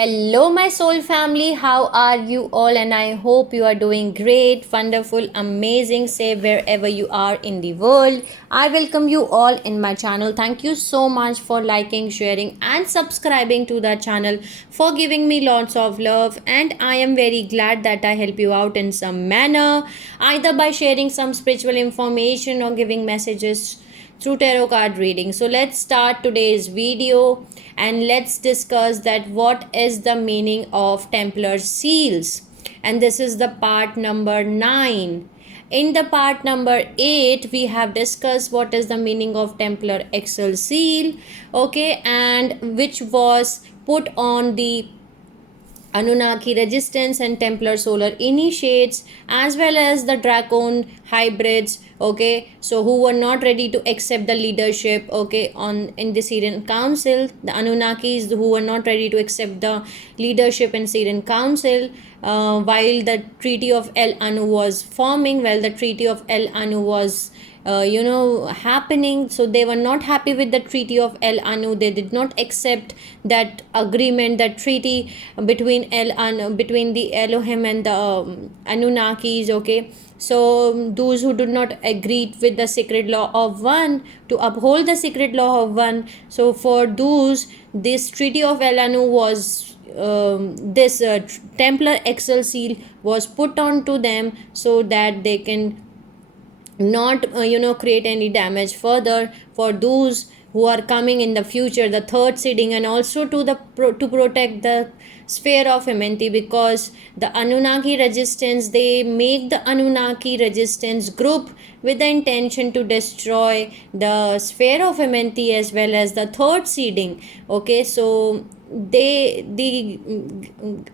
Hello, my soul family. How are you all? And I hope you are doing great, wonderful, amazing, safe wherever you are in the world. I welcome you all in my channel. Thank you so much for liking, sharing, and subscribing to the channel, for giving me lots of love. And I am very glad that I help you out in some manner, either by sharing some spiritual information or giving messages through tarot card reading. So let's start today's video and let's discuss that what is the meaning of Templar seals, and this is the part number 9. In the part number 8 we have discussed what is the meaning of Templar XL seal, okay, and which was put on the Anunnaki resistance and Templar solar initiates, as well as the Dracon hybrids, okay, so who were not ready to accept the leadership, okay, on in the Syrian Council, the Anunnakis who were not ready to accept the leadership in Syrian Council, while the Treaty of El Anu was forming, while the Treaty of El Anu was happening. So they were not happy with the Treaty of El Anu. They did not accept that agreement, that treaty between between the Elohim and the Anunnakis, okay. So those who did not agree with the sacred law of one, to uphold the sacred law of one, so for those, this Treaty of El Anu was this Templar XL seal was put on to them, so that they can not create any damage further for those who are coming in the future, the third seeding, and also to protect the sphere of humanity, because the Anunnaki resistance, they make the Anunnaki resistance group with the intention to destroy the sphere of humanity as well as the third seeding, okay. So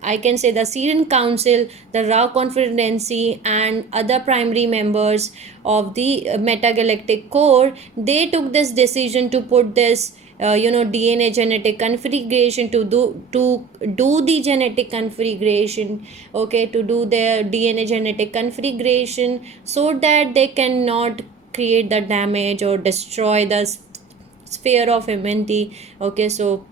I can say the Syrian Council, the Ra Confederacy, and other primary members of the Metagalactic Core, they took this decision to put this DNA genetic configuration, to do the genetic configuration, okay, to do their DNA genetic configuration, so that they cannot create the damage or destroy the sphere of humanity, okay. So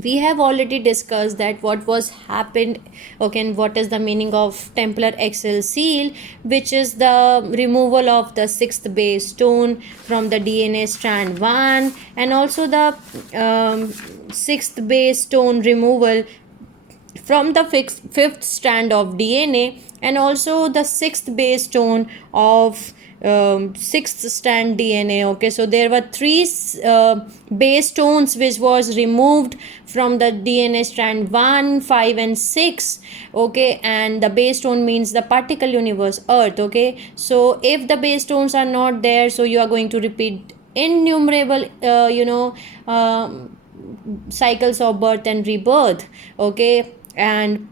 we have already discussed that what was happened, okay, and what is the meaning of Templar XL seal, which is the removal of the sixth base stone from the DNA strand 1, and also the sixth base stone removal from the fifth strand of DNA, and also the sixth base stone of sixth strand DNA, okay. So there were three base stones which was removed from the DNA strand 1, 5 and 6, okay, and the base stone means the particle universe Earth, okay. So if the base stones are not there, so you are going to repeat innumerable cycles of birth and rebirth, okay. And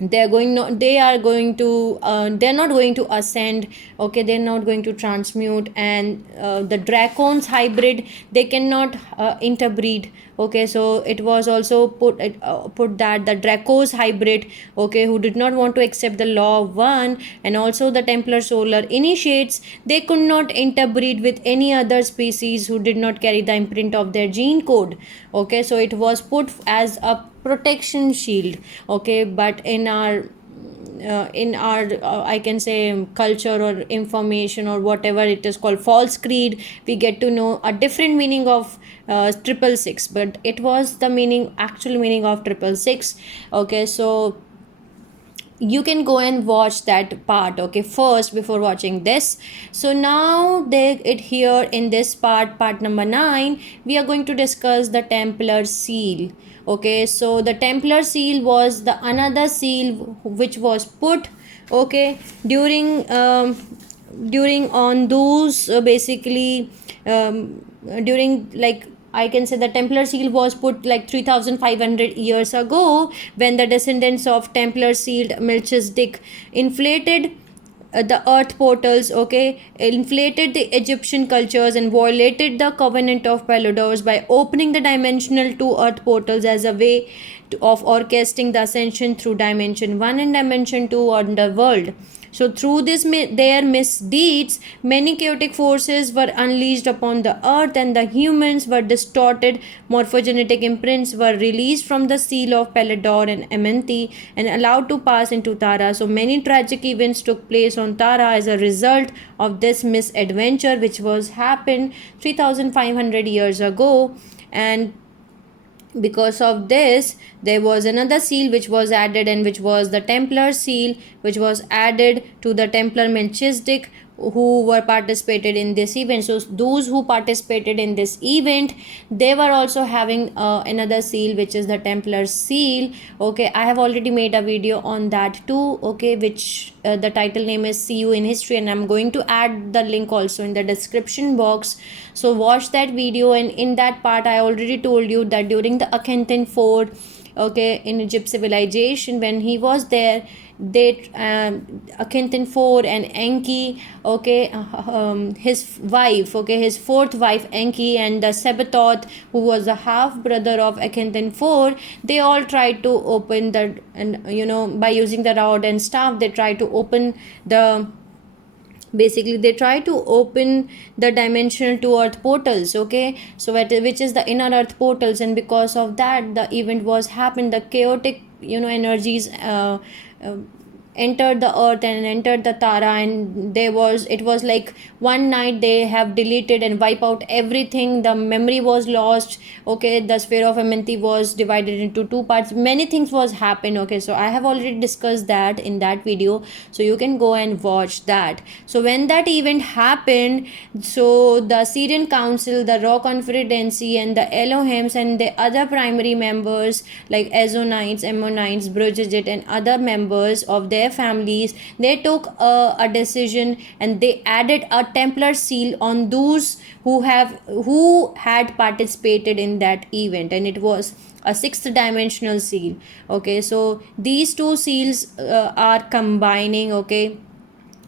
they're not going to ascend, okay, they're not going to transmute, and the Dracons hybrid, they cannot interbreed, okay. So it was also put that the Dracos hybrid, okay, who did not want to accept the law of one, and also the Templar solar initiates, they could not interbreed with any other species who did not carry the imprint of their gene code, okay. So it was put as a protection shield, okay. But in our I can say culture or information or whatever it is called, false creed, we get to know a different meaning of 666, but it was the actual meaning of 666, okay. So you can go and watch that part, okay, first before watching this. So now here in this part number 9, we are going to discuss the Templar seal, okay. So the Templar seal was the another seal which was put, okay, during on those during, like, I can say the Templar seal was put like 3,500 years ago, when the descendants of Templar sealed Melchizedek inflated the earth portals, okay, inflated the Egyptian cultures and violated the covenant of Pelodors by opening the dimensional 2 earth portals as a way of orchestrating the ascension through dimension 1 and dimension 2 on the world. So through their misdeeds, many chaotic forces were unleashed upon the earth, and the humans were distorted. Morphogenetic imprints were released from the seal of Pelador and Amenti and allowed to pass into Tara. So many tragic events took place on Tara as a result of this misadventure, which was happened 3,500 years ago. And because of this, there was another seal which was added, and which was the Templar seal, which was added to the Templar Melchizedek, who were participated in this event. So those who participated in this event, they were also having another seal, which is the Templar seal. Okay, I have already made a video on that too, okay, which the title name is See You in History, and I'm going to add the link also in the description box. So watch that video, and in that part I already told you that during the Akhenaten fort, okay, in Egypt civilization, when he was there, they Akhenaten IV and Enki, okay, his wife, okay, his fourth wife Enki, and the Sabaoth, who was the half brother of Akhenaten IV, they all tried to open the, and by using the rod and staff, they tried to open the, basically they try to open the dimensional to earth portals, okay, so which is the inner earth portals, and because of that the event was happened, the chaotic energies entered the earth and entered the Tara, and it was like one night they have deleted and wipe out everything. The memory was lost, okay, the sphere of Amenti was divided into two parts, many things was happened, okay, so I have already discussed that in that video, so you can go and watch that. So when that event happened, so the Syrian Council, the Raw Confederacy, and the Elohims and the other primary members like Ezonites, Ammonites, Brujajit, and other members of their families, they took a decision, and they added a Templar seal on those who had participated in that event, and it was a sixth dimensional seal, okay. So these two seals are combining, okay.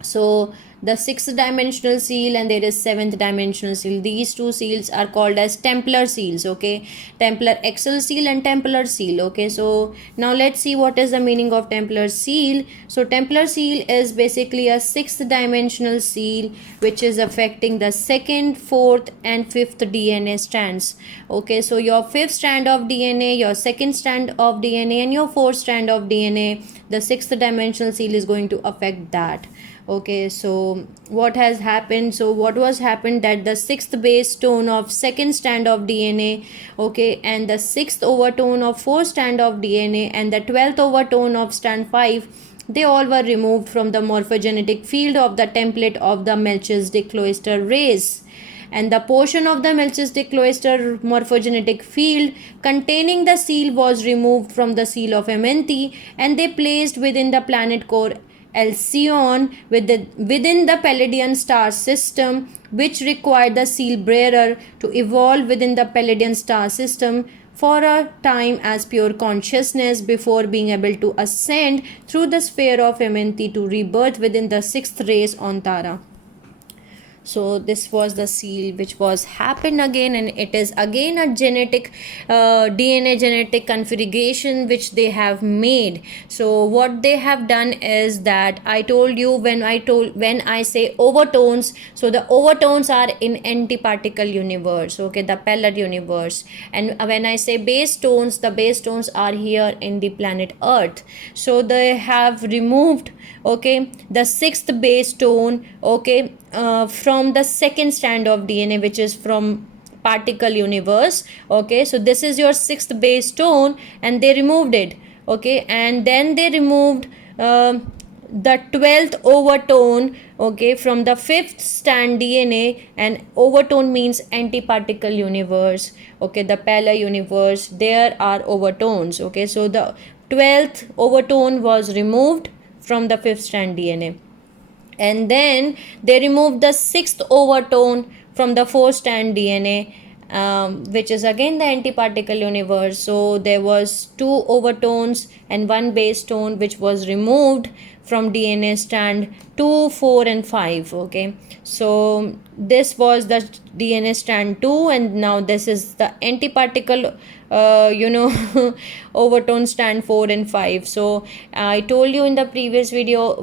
So the sixth dimensional seal and there is seventh dimensional seal, these two seals are called as Templar seals, okay, Templar Excel seal and Templar seal, okay. So now let's see what is the meaning of Templar seal. So Templar seal is basically a sixth dimensional seal which is affecting the second, fourth, and fifth DNA strands, okay. So your fifth strand of DNA, your second strand of DNA, and your fourth strand of DNA, the sixth dimensional seal is going to affect that, okay. So what has happened, so what was happened that the sixth base tone of second strand of DNA, okay, and the sixth overtone of fourth strand of DNA, and the 12th overtone of strand 5, they all were removed from the morphogenetic field of the template of the Melchizedek cloister race, and the portion of the Melchizedek cloister morphogenetic field containing the seal was removed from the seal of Amenti, and they placed within the planet core Alcyone within the Palladian star system, which required the seal bearer to evolve within the Palladian star system for a time as pure consciousness before being able to ascend through the sphere of Amenti to rebirth within the sixth race on Tara. So this was the seal which was happened again, and it is again a genetic DNA genetic configuration which they have made. So what they have done is that I told you, when I say overtones, so the overtones are in antiparticle universe, okay, the Pellar universe, and when I say base tones, the base tones are here in the planet Earth. So they have removed, okay, the sixth base tone, okay, from the second strand of DNA, which is from particle universe, okay. So this is your sixth base tone, and they removed it, okay, and then they removed the 12th overtone, okay, from the fifth strand DNA, and overtone means antiparticle universe, okay, the Pellar universe, there are overtones, okay. So the 12th overtone was removed from the fifth strand DNA, and then they removed the sixth overtone from the fourth strand DNA, which is again the antiparticle universe. So there was two overtones and one base tone which was removed from DNA strand 2, 4 and 5. Okay, so this was the DNA strand 2, and now this is the antiparticle overtone strand 4 and 5. So I told you in the previous video,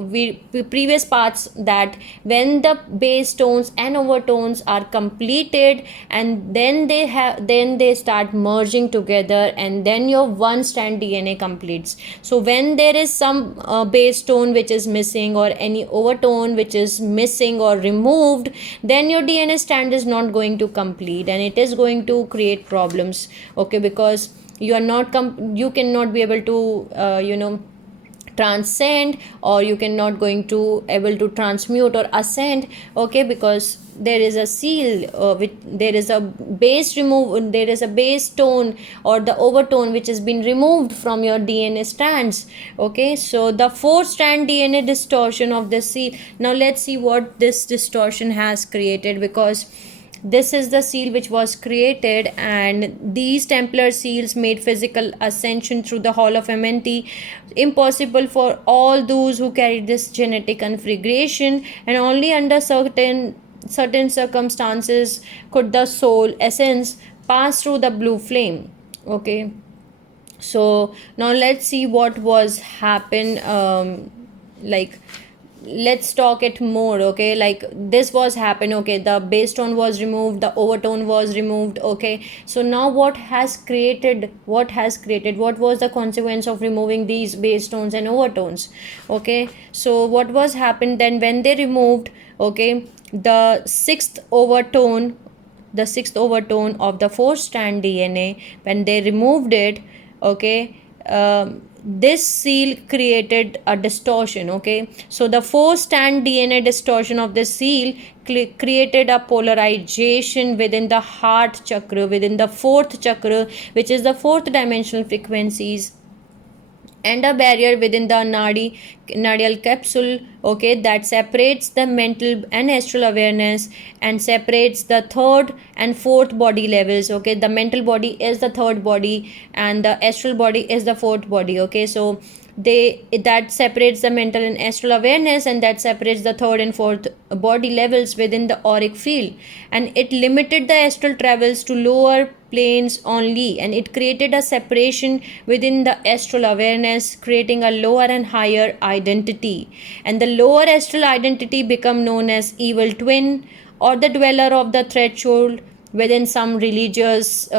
previous parts, that when the base tones and overtones are completed, and then they start merging together, and then your one strand DNA completes. So when there is some base tone which is missing, or any overtone which is missing or removed, then your DNA strand is not going to complete, and it is going to create problems. Okay, because you are not you cannot be able to transcend, or you cannot going to able to transmute or ascend. Okay, because there is a seal, there is a base tone or the overtone which has been removed from your DNA strands. Okay, so the 4-strand DNA distortion of the seal. Now let's see what this distortion has created, because this is the seal which was created, and these Templar seals made physical ascension through the Hall of MNT impossible for all those who carried this genetic configuration, and only under certain circumstances could the soul essence pass through the blue flame. Okay, so now let's see what was happen. Let's talk it more. Okay, like this was happen. Okay, the base tone was removed, the overtone was removed. Okay, so now what was the consequence of removing these base tones and overtones? Okay, so what was happened then when they removed, okay, the sixth overtone of the 4-strand DNA, when they removed it, okay, this seal created a distortion. Okay, so the 4-strand DNA distortion of the seal created a polarization within the heart chakra, within the 4th chakra, which is the 4th dimensional frequencies, and a barrier within the nadial capsule. Okay, that separates the mental and astral awareness, and separates the 3rd and 4th body levels. Okay, the mental body is the 3rd body, and the astral body is the 4th body. Okay, so that separates the mental and astral awareness, and that separates the 3rd and 4th body levels within the auric field, and it limited the astral travels to lower planes only, and it created a separation within the astral awareness, creating a lower and higher identity, and the lower astral identity become known as evil twin, or the dweller of the threshold within some religious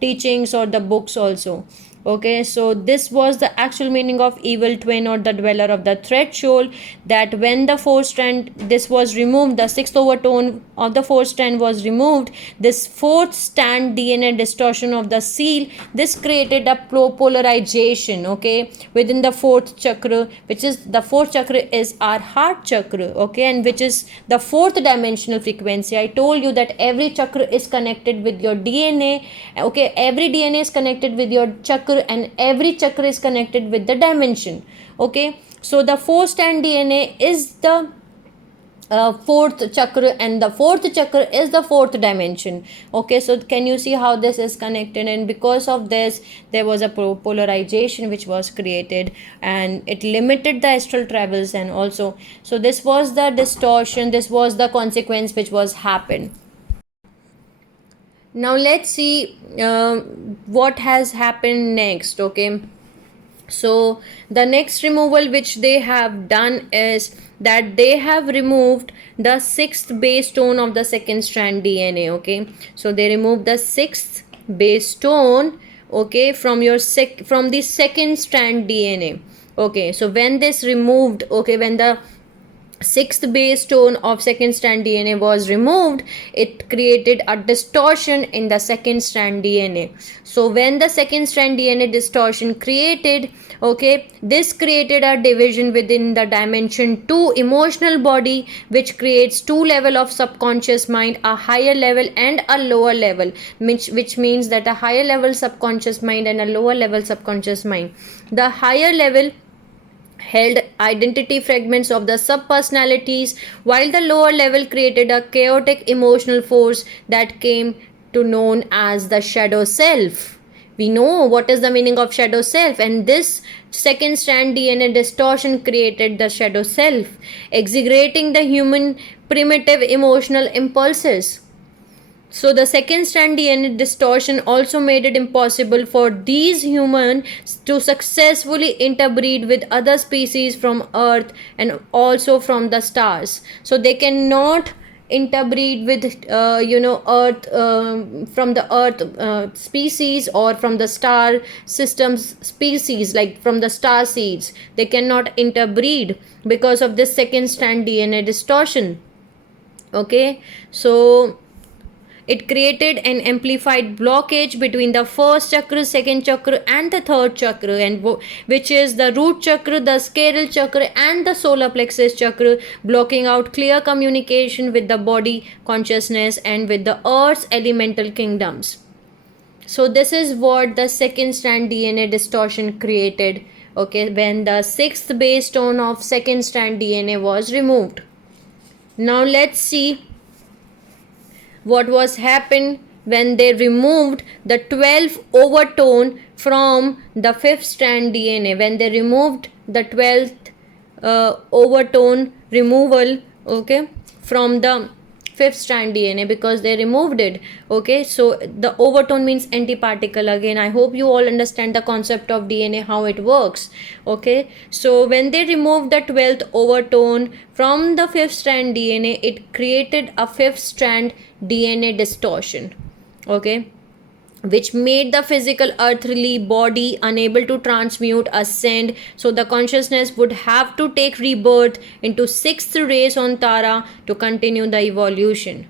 teachings or the books also. Okay, so this was the actual meaning of evil twin, or the dweller of the threshold, that when the 4-strand this was removed, the 6th overtone of the 4-strand was removed, this 4th-strand DNA distortion of the seal, this created a polarization, okay, within the 4th chakra, which is the 4th chakra is our heart chakra. Okay, and which is the 4th dimensional frequency. I told you that every chakra is connected with your DNA. Okay, every DNA is connected with your chakra, and every chakra is connected with the dimension. Okay, so the 4-strand DNA is the 4th chakra, and the 4th chakra is the 4th dimension. Okay, so can you see how this is connected? And because of this, there was a polarization which was created, and it limited the astral travels. And also, so this was the distortion, this was the consequence which was happened. Now let's see what has happened next. Okay, so the next removal which they have done is that they have removed the 6th base tone of the 2nd-strand DNA. Okay, so they removed the 6th base tone, okay, from your from the 2nd-strand DNA. Okay, so when this removed, okay, when the 6th base tone of 2nd-strand DNA was removed, it created a distortion in the 2nd-strand DNA. So when the 2nd-strand DNA distortion created, okay, this created a division within the dimension 2 emotional body, which creates 2 level of subconscious mind, a higher level and a lower level, which means that a higher level subconscious mind and a lower level subconscious mind. The higher level held identity fragments of the subpersonalities, while the lower level created a chaotic emotional force that came to known as the shadow self. We know what is the meaning of shadow self, and this second strand DNA distortion created the shadow self, exaggerating the human primitive emotional impulses. So the second strand DNA distortion also made it impossible for these humans to successfully interbreed with other species from Earth and also from the stars. So they cannot interbreed with Earth, from the Earth species, or from the star systems species, like from the star seeds. They cannot interbreed because of this second strand DNA distortion. Okay, so it created an amplified blockage between the first chakra, second chakra, and the third chakra, and which is the root chakra, the sacral chakra, and the solar plexus chakra, blocking out clear communication with the body consciousness and with the earth's elemental kingdoms. So this is what the second strand DNA distortion created, okay, when the sixth base stone of second strand DNA was removed. Now let's see what was happened when they removed the 12th overtone from the fifth strand DNA. When they removed the 12th overtone removal, okay, from the fifth strand DNA, because they removed it. Okay, so the overtone means antiparticle. Again, I hope you all understand the concept of DNA, how it works. Okay, so when they removed the 12th overtone from the fifth strand DNA, it created a fifth strand DNA distortion, okay, which made the physical earthly body unable to transmute, ascend. So the consciousness would have to take rebirth into sixth race on Tara to continue the evolution.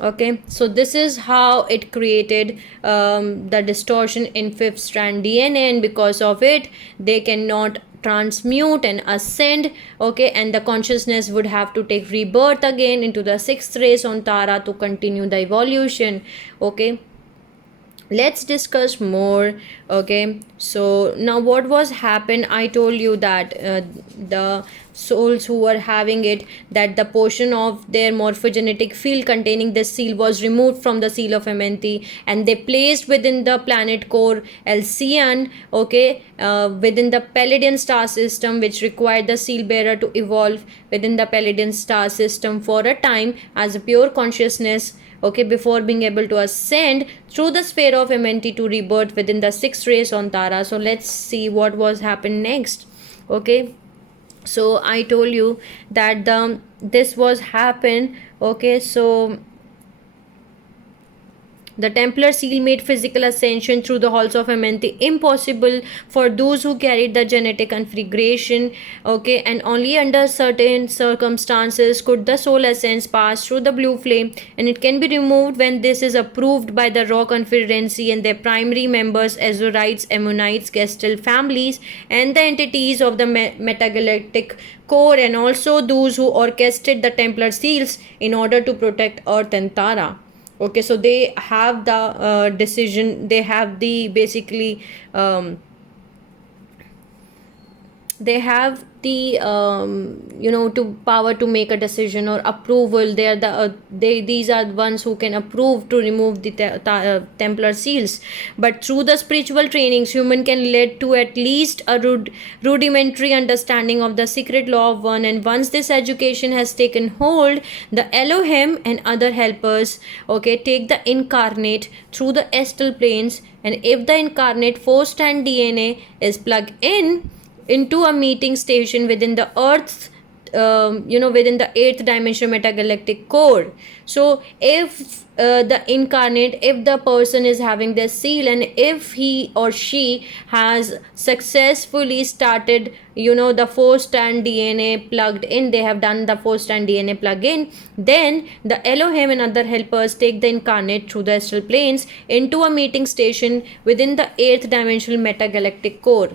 Okay, so this is how it created the distortion in fifth strand DNA, and because of it they cannot transmute and ascend. Okay, and the consciousness would have to take rebirth again into the sixth race on Tara to continue the evolution. Okay, let's discuss more. Okay, so now what was happened, I told you that the souls who were having it, that the portion of their morphogenetic field containing this seal was removed from the seal of MNT, and they placed within the planet core Alcyon, okay, within the Palladian star system, which required the seal bearer to evolve within the Palladian star system for a time as a pure consciousness, okay, before being able to ascend through the sphere of MNT to rebirth within the sixth race on Tara. So let's see what was happened next. Okay, so I told you that this was happened. Okay, so the Templar seal made physical ascension through the halls of MNT impossible for those who carried the genetic configuration. Okay, and only under certain circumstances could the soul essence pass through the blue flame, and it can be removed when this is approved by the Raw Confederacy and their primary members, Azorites, Ammonites, Gestal families, and the entities of the metagalactic core, and also those who orchestrated the Templar seals in order to protect Earth and Tara. Okay, so they have the decision, they have the basically they have the to power to make a decision or approval. They are the these are the ones who can approve to remove the Templar seals. But through the spiritual trainings, human can lead to at least a rudimentary understanding of the secret law of one, and once this education has taken hold, the Elohim and other helpers, okay, take the incarnate through the astral planes, and if the incarnate 4-strand DNA is plugged into a meeting station within the Earth's within the 8th dimension metagalactic core. So if the incarnate, if the person is having this seal, and if he or she has successfully started the 4-strand DNA plugged in, they have done the 4-strand DNA plug-in, then the Elohim and other helpers take the incarnate through the astral planes into a meeting station within the 8th dimensional metagalactic core.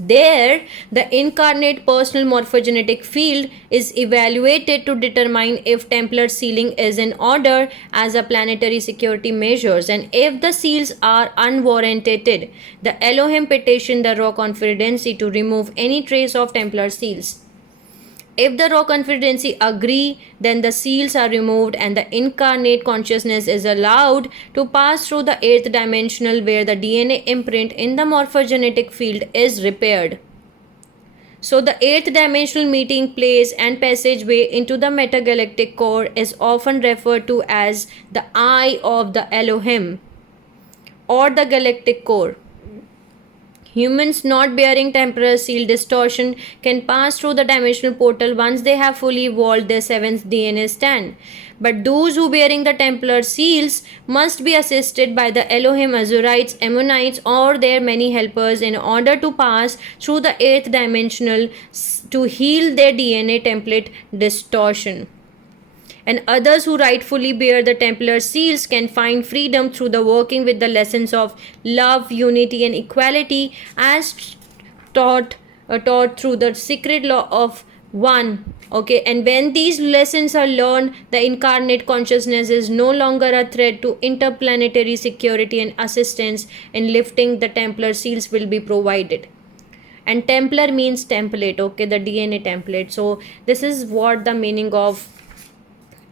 There, the incarnate personal morphogenetic field is evaluated to determine if Templar sealing is in order as a planetary security measures, and if the seals are unwarranted, the Elohim petition the Raw Confederacy to remove any trace of Templar seals. If the raw confederacy agree, then the seals are removed and the incarnate consciousness is allowed to pass through the eighth dimensional, where the DNA imprint in the morphogenetic field is repaired. So the eighth dimensional meeting place and passageway into the metagalactic core is often referred to as the eye of the Elohim or the galactic core. Humans not bearing temporal seal distortion can pass through the dimensional portal once they have fully evolved their seventh DNA strand. But those who bearing the Templar seals must be assisted by the Elohim, Azurites, Ammonites, or their many helpers in order to pass through the eighth dimensional to heal their DNA template distortion. And others who rightfully bear the Templar seals can find freedom through the working with the lessons of love, unity, and equality as taught through the secret law of one. Okay, and when these lessons are learned, the incarnate consciousness is no longer a threat to interplanetary security, and assistance in lifting the Templar seals will be provided. And Templar means template, okay, the DNA template. So this is what the meaning of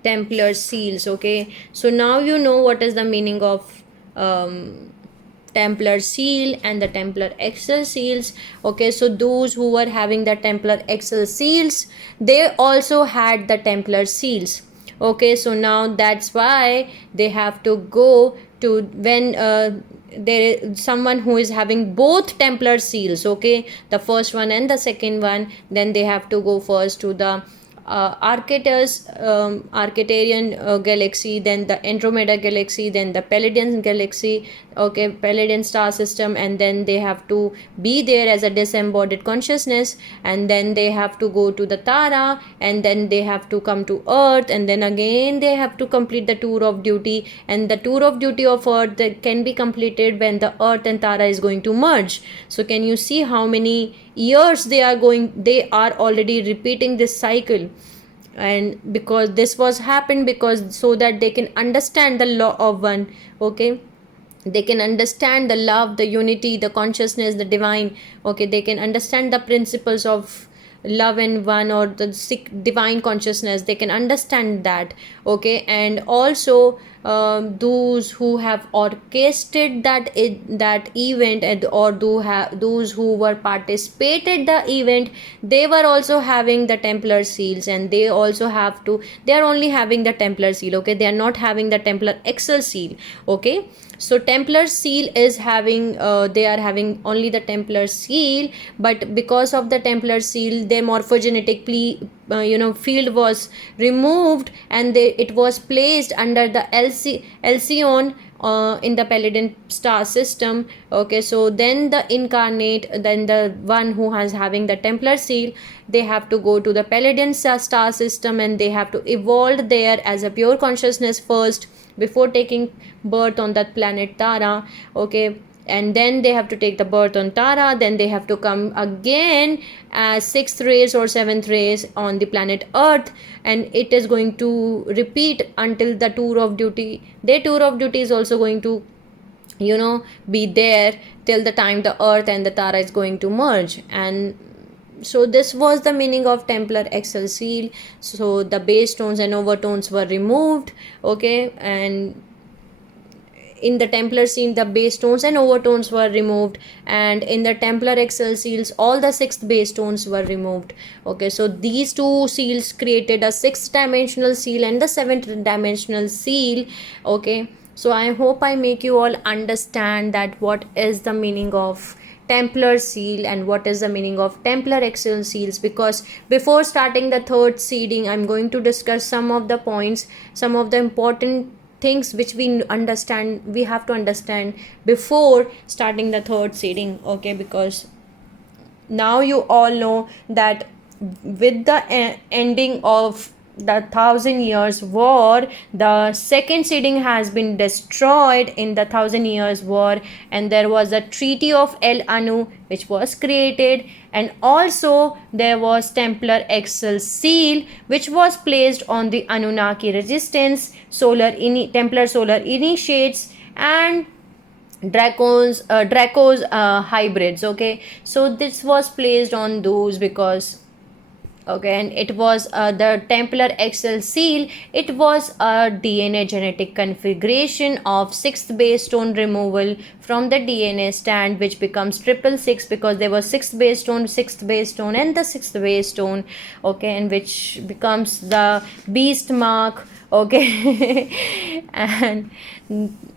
Templar seals. Okay, so now you know what is the meaning of Templar seal and the Templar XL seals. Okay, so those who were having the Templar XL seals, they also had the Templar seals. Okay, so now that's why they have to go to, when there is someone who is having both Templar seals, okay, the first one and the second one, then they have to go first to the Arcturian galaxy, then the Andromeda galaxy, then the Palladian galaxy, okay, Palladian star system, and then they have to be there as a disembodied consciousness, and then they have to go to the Tara, and then they have to come to Earth, and then again they have to complete the tour of duty, and the tour of duty of Earth that can be completed when the Earth and Tara is going to merge. So can you see how many years they are already repeating this cycle? And because this was happened because so that they can understand the law of one, okay, they can understand the love, the unity, the consciousness, the divine, okay, they can understand the principles of love and one, or the divine consciousness, they can understand that, okay. And also those who have orchestrated that event, and or those who were participated the event, they were also having the Templar seals, and they also have to, they are only having the Templar seal, okay, they are not having the Templar XL seal, okay. So Templar seal is having they are having only the Templar seal, but because of the Templar seal, their morphogenetic field was removed, and it was placed under the Alcyon in the Palladian star system, okay. So then the incarnate, then the one who has having the Templar seal, they have to go to the Palladian star system, and they have to evolve there as a pure consciousness first before taking birth on that planet Tara, okay. And then they have to take the birth on Tara, then they have to come again as sixth race or seventh race on the planet Earth, and it is going to repeat until the tour of duty. Their tour of duty is also going to be there till the time the Earth and the Tara is going to merge. And so this was the meaning of Templar XL seal. So the base tones and overtones were removed, okay, and in the Templar seal the base tones and overtones were removed, and in the Templar XL seals all the sixth base tones were removed, okay. So these two seals created a sixth dimensional seal and the seventh dimensional seal, okay. So I hope I make you all understand that what is the meaning of Templar seal and what is the meaning of Templar XL seals, because before starting the third seeding I'm going to discuss some of the points, some of the important things which we have to understand before starting the third seeding, okay. Because now you all know that with the ending of the 1,000 years war, the second seeding has been destroyed in the 1,000 years war, and there was a treaty of El Anu which was created, and also there was Templar XL seal which was placed on the Anunnaki resistance, Templar solar initiates, and Draco's hybrids, okay. So this was placed on those because okay, and it was the Templar XL seal. It was a DNA genetic configuration of sixth base stone removal from the DNA strand, which becomes 666 because there was sixth base stone and the sixth base stone, okay, and which becomes the beast mark, okay. And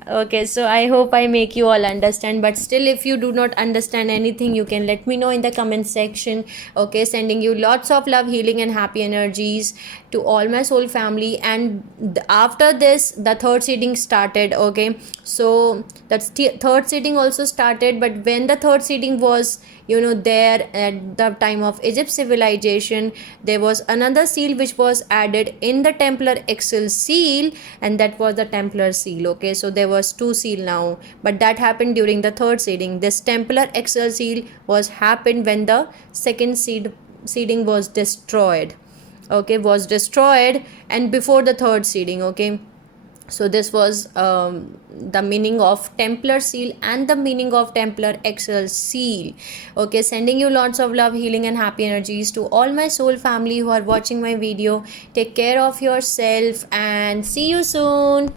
okay, so I hope I make you all understand, but still if you do not understand anything, you can let me know in the comment section, okay. Sending you lots of love, healing and happy energies to all my soul family. And after this the third seeding started, okay. So that's third seeding also started, but when the third seeding was, you know, there at the time of Egypt civilization, there was another seal which was added in the Templar XL seal, and that was the Templar seal, okay. So there was two seal now, but that happened during the third seeding. This Templar XL seal was happened when the second seeding was destroyed, okay, was destroyed, and before the third seeding, okay. So this was the meaning of Templar seal and the meaning of Templar XL seal, okay. Sending you lots of love, healing and happy energies to all my soul family who are watching my video. Take care of yourself and see you soon.